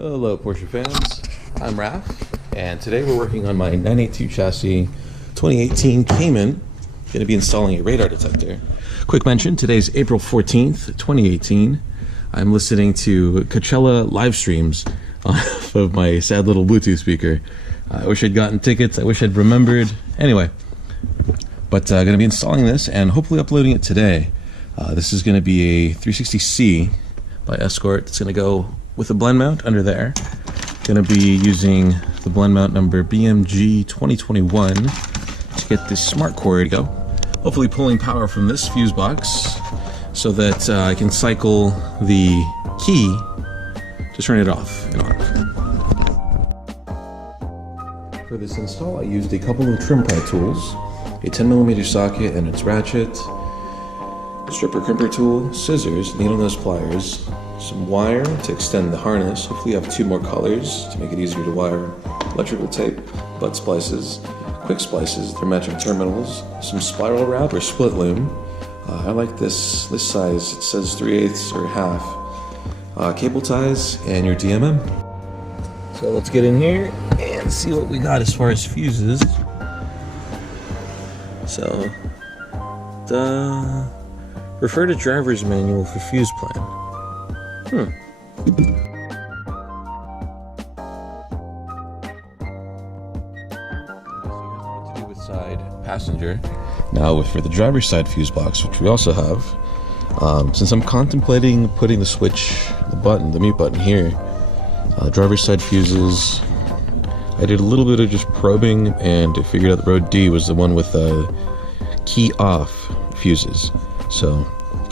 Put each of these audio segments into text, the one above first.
Hello Porsche fans, I'm Raf, and today we're working on my 982 chassis 2018 Cayman. Going to be installing a radar detector. Quick mention, today's April 14th, 2018. I'm listening to Coachella live streams off of my sad little Bluetooth speaker. I wish I'd gotten tickets, I wish I'd remembered. Anyway, but going to be installing this and hopefully uploading it today. This is going to be a 360C by Escort. It's going to go with a blend mount under there. Going to be using the blend mount number BMG 2021 to get this smart core to go. Hopefully pulling power from this fuse box so that I can cycle the key to turn it off and on. For this install, I used a couple of trim pry tools, a 10mm socket and its ratchet, a stripper crimper tool, scissors, needle nose pliers, some wire to extend the harness. Hopefully you have two more colors to make it easier to wire, electrical tape, butt splices, quick splices, they're matching terminals, some spiral wrap or split loom. I like this size, it says 3/8 or half. Cable ties and your DMM. So let's get in here and see what we got as far as fuses. So, refer to driver's manual for fuse plan. To do with side passenger. Now for the driver's side fuse box, which we also have, since I'm contemplating putting the mute button here, driver's side fuses, I did a little bit of just probing and I figured out that row D was the one with key off fuses. So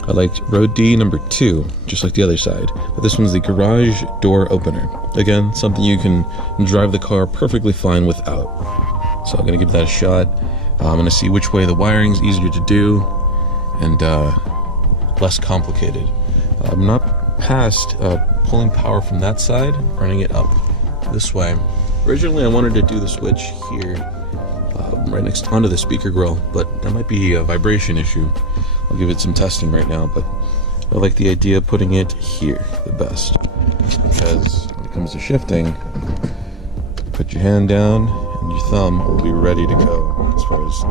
I liked row D number 2, just like the other side. But this one's the garage door opener. Again, something you can drive the car perfectly fine without. So I'm going to give that a shot. I'm going to see which way the wiring's easier to do and less complicated. I'm not past pulling power from that side, running it up this way. Originally I wanted to do the switch here, right next onto the speaker grill, but there might be a vibration issue. I'll give it some testing right now, but I like the idea of putting it here the best, because when it comes to shifting, put your hand down and your thumb will be ready to go as far as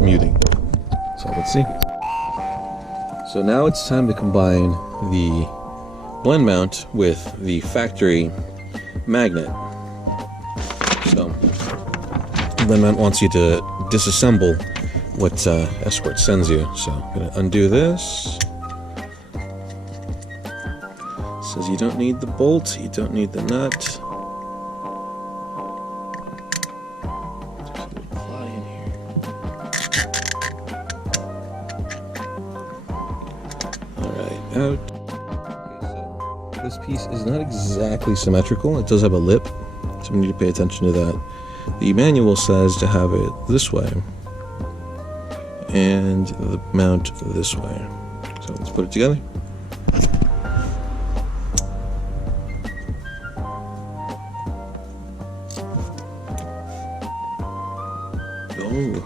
muting. So let's see. So now it's time to combine the blend mount with the factory magnet. So the blend mount wants you to disassemble what Escort sends you. So I'm going to undo this. It says you don't need the bolt, you don't need the nut. Just fly in here. Alright, out. Okay, so this piece is not exactly symmetrical. It does have a lip, so we need to pay attention to that. The manual says to have it this way and the mount this way. So let's put it together. Oh,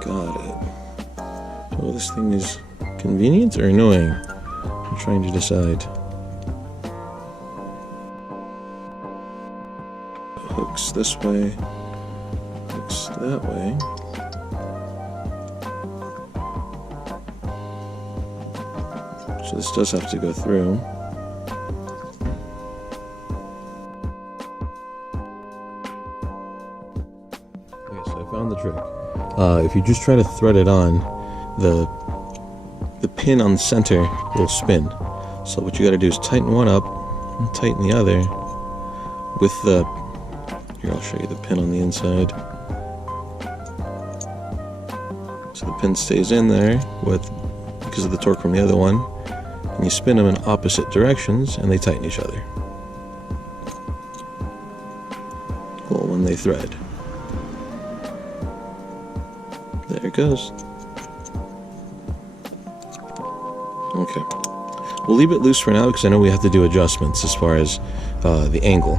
got it. Oh, this thing is convenient or annoying? I'm trying to decide. Hooks this way, hooks that way. So this does have to go through. Okay, so I found the trick. If you just try to thread it on, the pin on the center will spin. So what you got to do is tighten one up and tighten the other with the... Here, I'll show you the pin on the inside. So the pin stays in there because of the torque from the other one. And you spin them in opposite directions and they tighten each other. Well, when they thread. There it goes. Okay. We'll leave it loose for now because I know we have to do adjustments as far as the angle.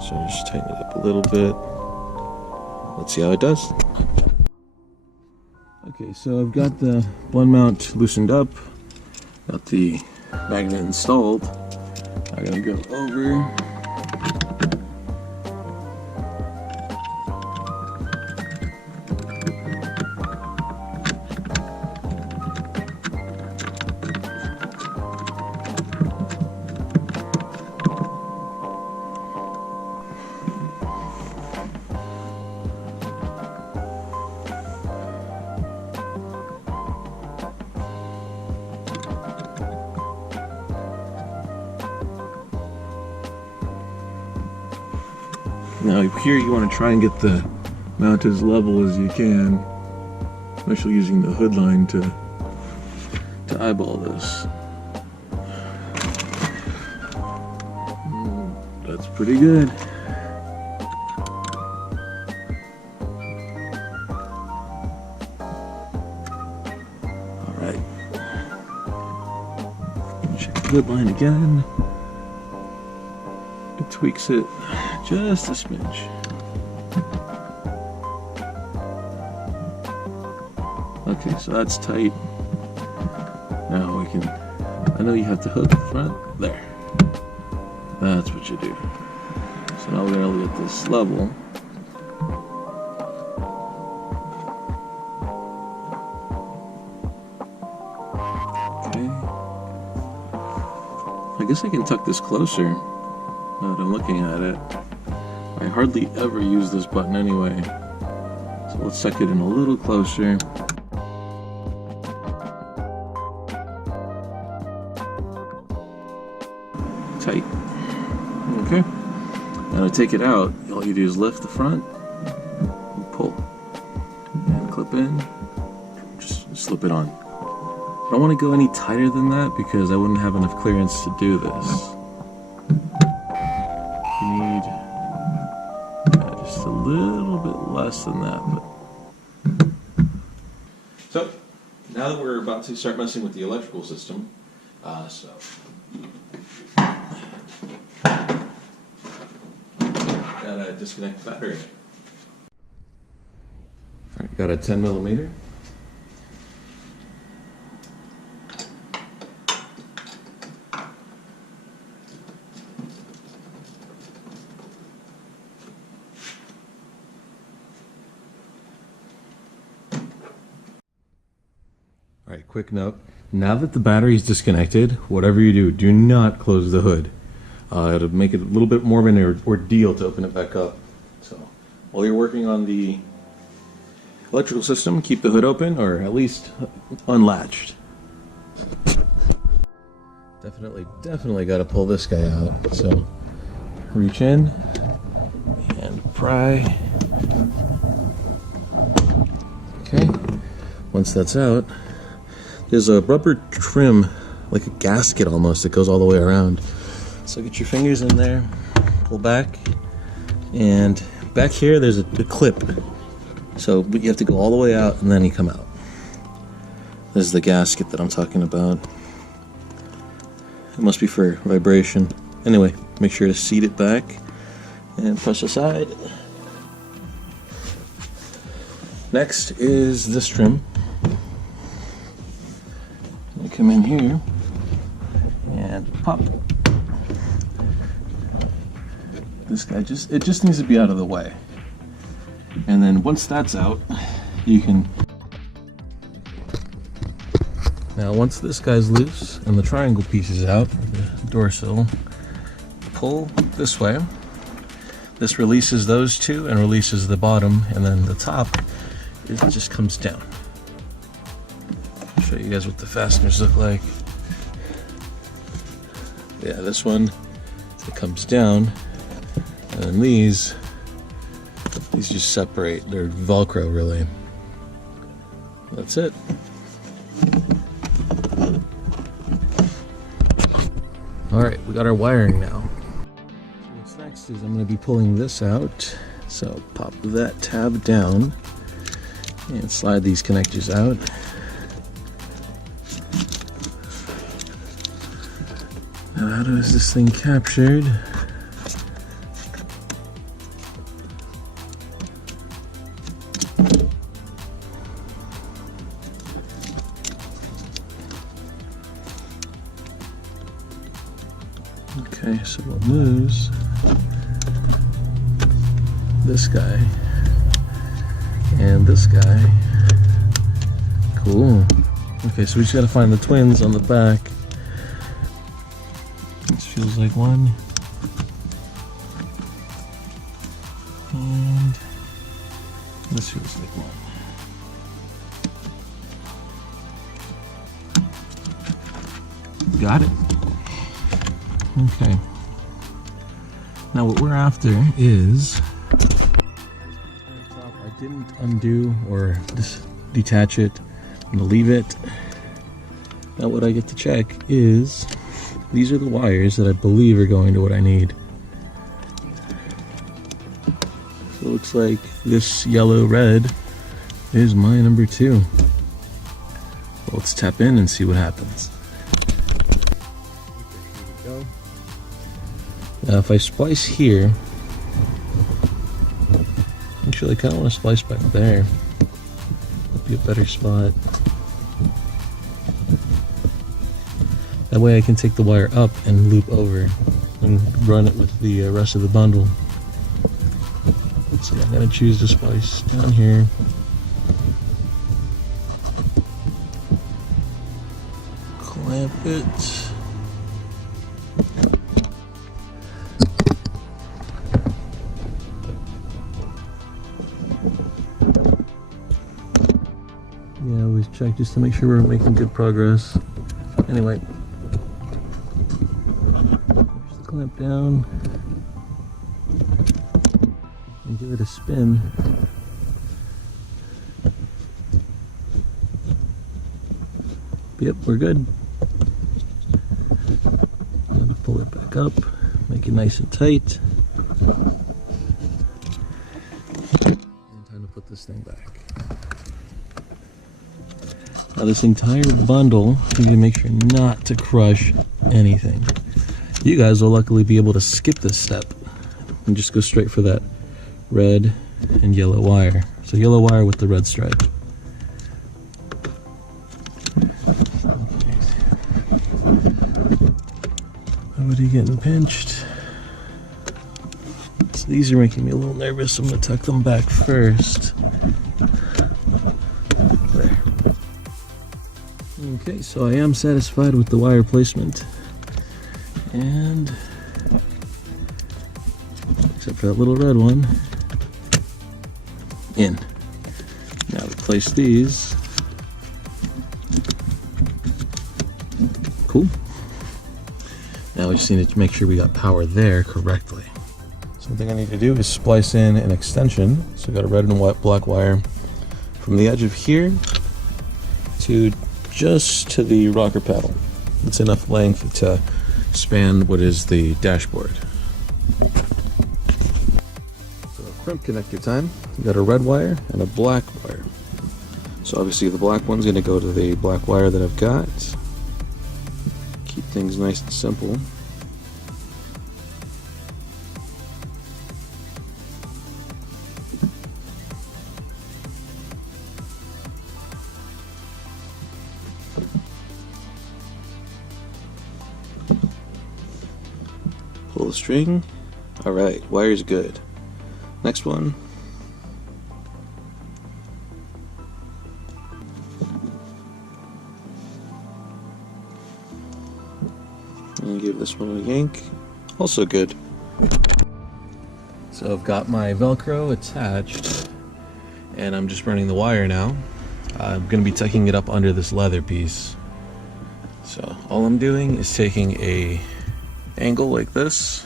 So just tighten it up a little bit. Let's see how it does. Okay, so I've got the blend mount loosened up. Got the magnet installed, I'm gonna go over. Now here you want to try and get the mount as level as you can, especially using the hood line to eyeball this. That's pretty good. Alright. Check the hood line again. It tweaks it just a smidge. Okay, so that's tight. Now we can, I know you have to hook the front, there. That's what you do. So now we're gonna get this level. Okay. I guess I can tuck this closer now that I'm looking at it. I hardly ever use this button anyway, so let's tuck it in a little closer. Tight. Okay. Now to take it out, all you do is lift the front, and pull, and clip in, just slip it on. I don't want to go any tighter than that because I wouldn't have enough clearance to do this. You need just a little bit less than that. So now that we're about to start messing with the electrical system, gotta disconnect the battery. All right, got a 10mm. All right, quick note. Now that the battery is disconnected, whatever you do, do not close the hood. It'll make it a little bit more of an ordeal to open it back up. So while you're working on the electrical system, keep the hood open or at least unlatched. Definitely got to pull this guy out. So reach in and pry. Okay, once that's out, there's a rubber trim, like a gasket almost, that goes all the way around. So get your fingers in there, pull back, and back here there's a clip. So but you have to go all the way out and then you come out. This is the gasket that I'm talking about. It must be for vibration. Anyway, make sure to seat it back and press aside. Next is this trim. You come in here and pop. This guy it just needs to be out of the way. And then once that's out, you can. Now once this guy's loose and the triangle piece is out, the door sill, pull this way. This releases those two and releases the bottom, and then the top, it just comes down. I'll show you guys what the fasteners look like. Yeah, this one, it comes down. And then these just separate. They're Velcro, really. That's it. Alright, we got our wiring now. So what's next is I'm going to be pulling this out. So pop that tab down and slide these connectors out. Now how is this thing captured? Okay, so we'll lose this guy and this guy. Cool. Okay, so we just gotta find the twins on the back. This feels like one. And this feels like one. Got it. Okay. Now what we're after is, I didn't undo or detach it. I'm gonna leave it. Now what I get to check is, these are the wires that I believe are going to what I need. So it looks like this yellow red is my number 2. So let's tap in and see what happens. Now if I splice here, actually I kind of want to splice back there. That'd be a better spot. That way I can take the wire up and loop over and run it with the rest of the bundle. So I'm going to choose to splice down here. Clamp it. Yeah, always check just to make sure we're making good progress. Anyway, push the clamp down and give it a spin. Yep, we're good. Gotta pull it back up, make it nice and tight. And time to put this thing back. Now this entire bundle, you need to make sure not to crush anything. You guys will luckily be able to skip this step and just go straight for that red and yellow wire. So yellow wire with the red stripe. Nobody getting pinched. So these are making me a little nervous. I'm gonna tuck them back first. There. Okay, so I am satisfied with the wire placement. And except for that little red one, in. Now we place these. Cool. Now we just need to make sure we got power there correctly. Something I need to do is splice in an extension. So I got a red and white black wire from the edge of here to just to the rocker paddle. It's enough length to span what is the dashboard. So crimp connector time. We got a red wire and a black wire. So obviously the black one's going to go to the black wire that I've got. Keep things nice and simple. Pull the string. Alright, wire's good. Next one. And give this one a yank. Also good. So I've got my Velcro attached and I'm just running the wire now. I'm going to be tucking it up under this leather piece. So all I'm doing is taking a angle like this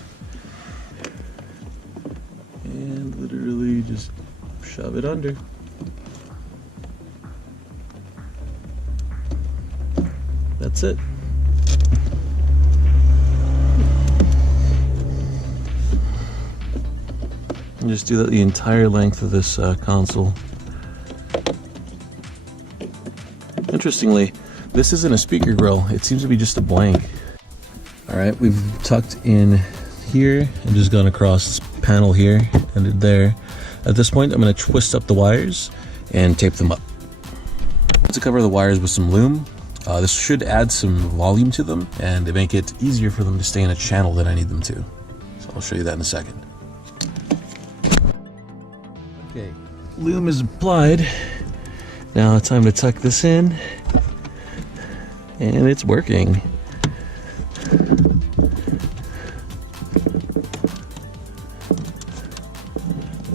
and literally just shove it under. That's it. And just do that the entire length of this console. Interestingly, this isn't a speaker grill. It seems to be just a blank. Alright, we've tucked in here and just gone across this panel here and there. At this point, I'm going to twist up the wires and tape them up. To cover the wires with some loom, This should add some volume to them and make it easier for them to stay in a channel that I need them to. So I'll show you that in a second. Okay, loom is applied. Now it's time to tuck this in, and it's working.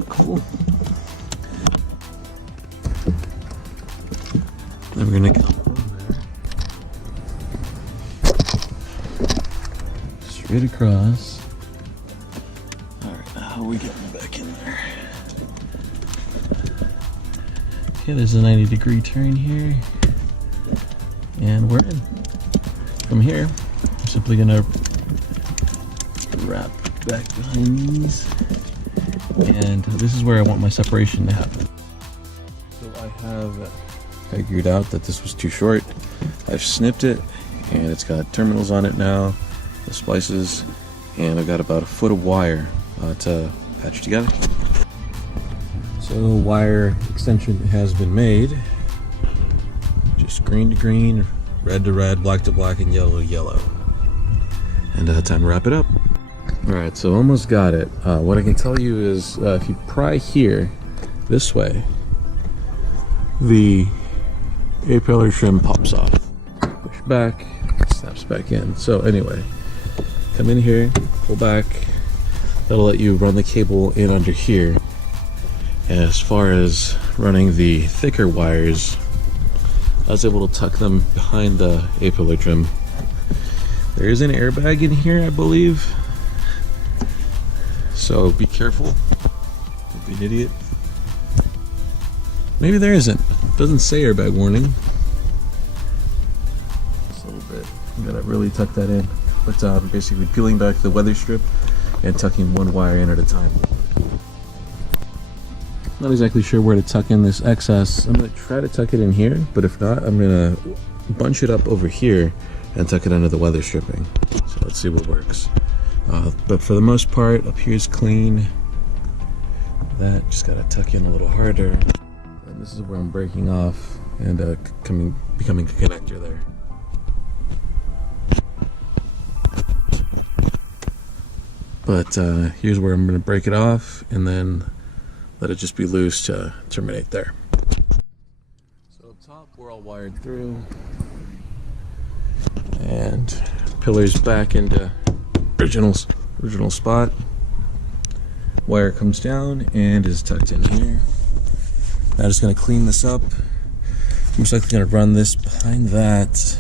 Cool. Then we're gonna come straight across. All right, now how are we getting back in there? Okay, there's a 90-degree turn here, and we're in. From here, I'm simply gonna wrap back behind these, and this is where I want my separation to happen. So I have figured out that this was too short. I've snipped it, and it's got terminals on it now, the splices, and I've got about a foot of wire to patch together. So wire extension has been made. Just green to green, red to red, black to black, and yellow to yellow. And time to wrap it up. Alright, so almost got it. What I can tell you is if you pry here, this way, the A-pillar trim pops off. Push back, snaps back in. So anyway, come in here, pull back. That'll let you run the cable in under here. And as far as running the thicker wires, I was able to tuck them behind the A-pillar trim. There is an airbag in here, I believe. So be careful. Don't be an idiot. Maybe there isn't. It doesn't say airbag warning. Just a little bit. You gotta really tuck that in. But basically peeling back the weather strip and tucking one wire in at a time. Not exactly sure where to tuck in this excess. I'm gonna try to tuck it in here, but if not, I'm gonna bunch it up over here and tuck it under the weather stripping. So let's see what works. But for the most part, up here is clean. That just gotta tuck in a little harder. And this is where I'm breaking off and becoming a connector there. But here's where I'm gonna break it off and then let it just be loose to terminate there. So up top, we're all wired through. And pillars back into original spot. Wire comes down and is tucked in here. Now I'm just gonna clean this up. I'm just likely gonna run this behind that.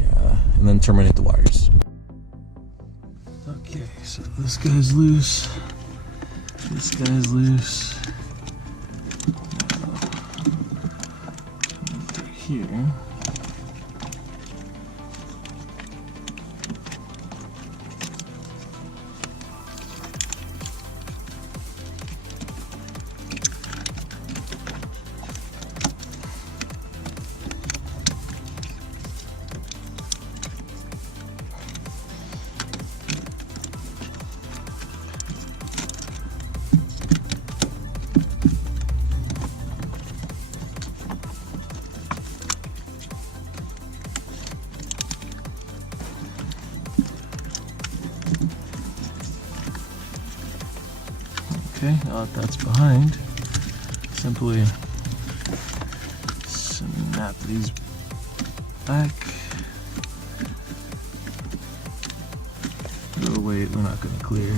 Yeah, and then terminate the wires. Okay, so this guy's loose. This guy's loose. Now, here. Okay, now that that's behind, simply snap these back. Oh wait, we're not going to clear.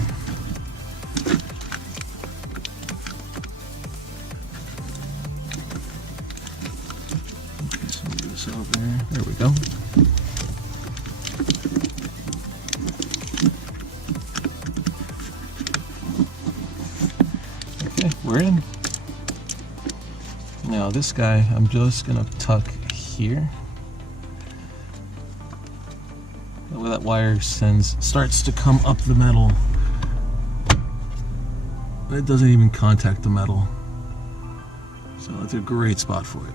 Okay, so move this out there. There we go. Okay, we're in. Now this guy, I'm just gonna tuck here. That way that wire starts to come up the metal. But it doesn't even contact the metal. So that's a great spot for it.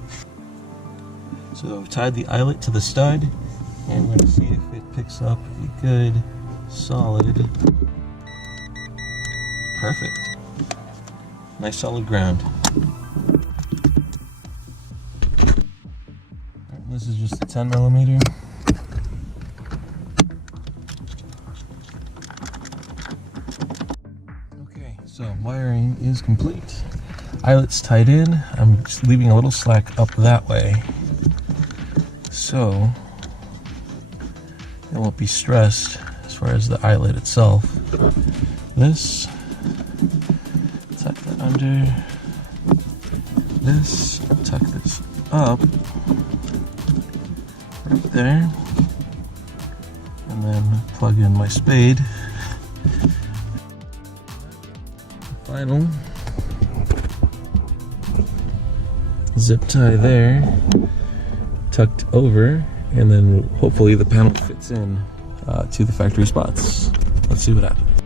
So I've tied the eyelet to the stud, and we're gonna see if it picks up a good, solid, perfect. Nice solid ground. This is just a 10mm. Okay, so wiring is complete. Eyelet's tied in. I'm just leaving a little slack up that way, so it won't be stressed as far as the eyelet itself. This, tuck that under. This, tuck this up right there, and then plug in my spade. Final zip tie there, tucked over, and then hopefully the panel fits in to the factory spots. Let's see what happens.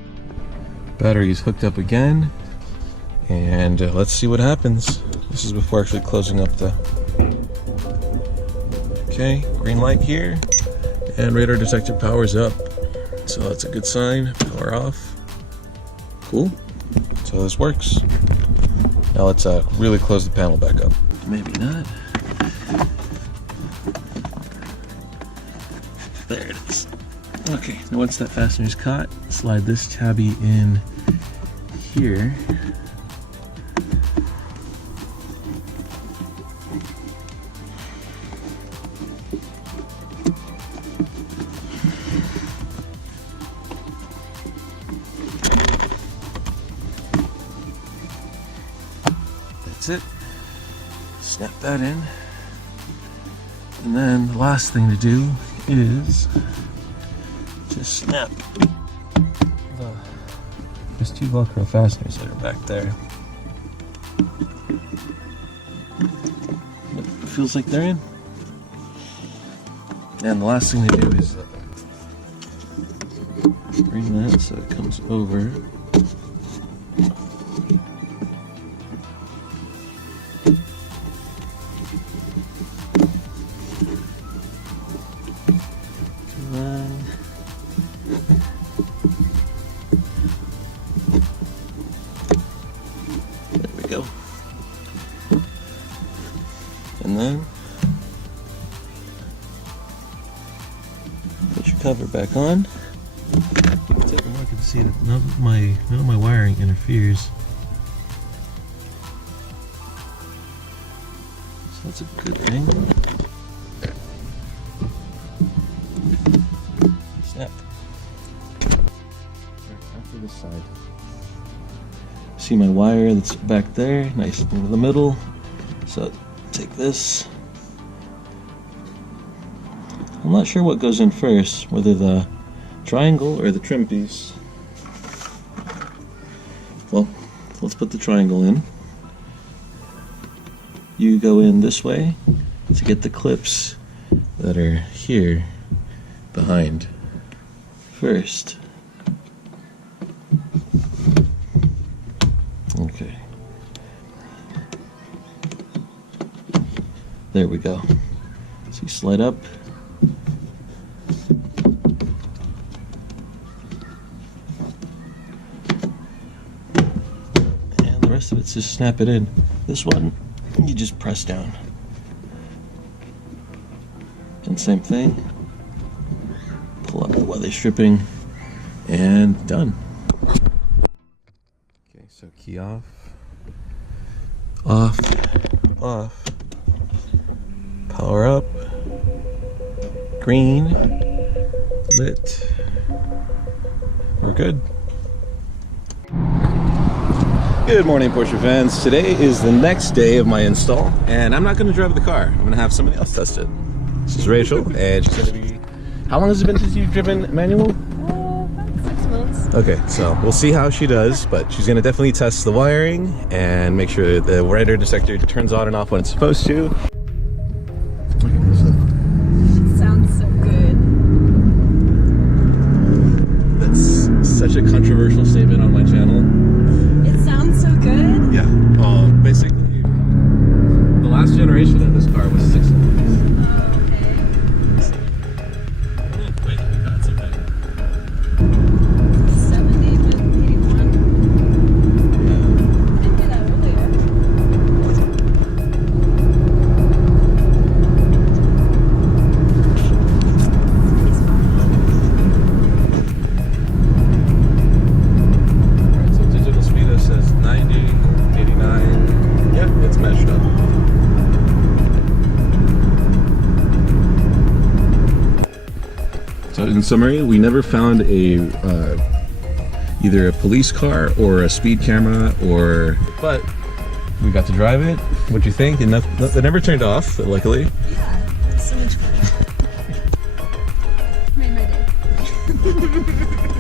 Battery's hooked up again, and let's see what happens. This is before actually closing up the... Okay, green light here, and radar detector powers up, so that's a good sign. Power off. Cool. So this works. Now let's really close the panel back up. Maybe not. There it is. Okay, now once that fastener's caught, slide this tabby in here. That's it. Snap that in. And then the last thing to do is just snap there's two Velcro fasteners that are back there. It feels like they're in. And the last thing to do is bring that so it comes over. Go. And then put your cover back on. Take a look and see that none of my wiring interferes. So that's a good thing. Snap. After this side. See my wire that's back there, nice in the middle. So take this. I'm not sure what goes in first, whether the triangle or the trim piece. Well, let's put the triangle in. You go in this way to get the clips that are here behind first. Okay. There we go. So you slide up. And the rest of it's just snap it in. This one, you just press down. And same thing. Pull up the weather stripping and done. So key off, off, off, power up, green, lit, we're good. Good morning, Porsche fans. Today is the next day of my install, and I'm not going to drive the car. I'm going to have somebody else test it. This is Rachel, and she's going to be... How long has it been since you've driven manual? Okay, so we'll see how she does, but she's going to definitely test the wiring and make sure the radar detector turns on and off when it's supposed to. It sounds so good. That's such a controversial statement on my channel. It sounds so good? Yeah, basically, the last generation of this car was 6 lines. in summary, we never found a either a police car or a speed camera, but we got to drive it. What'd you think? And that never turned off, luckily. Yeah, so much fun. Made my day.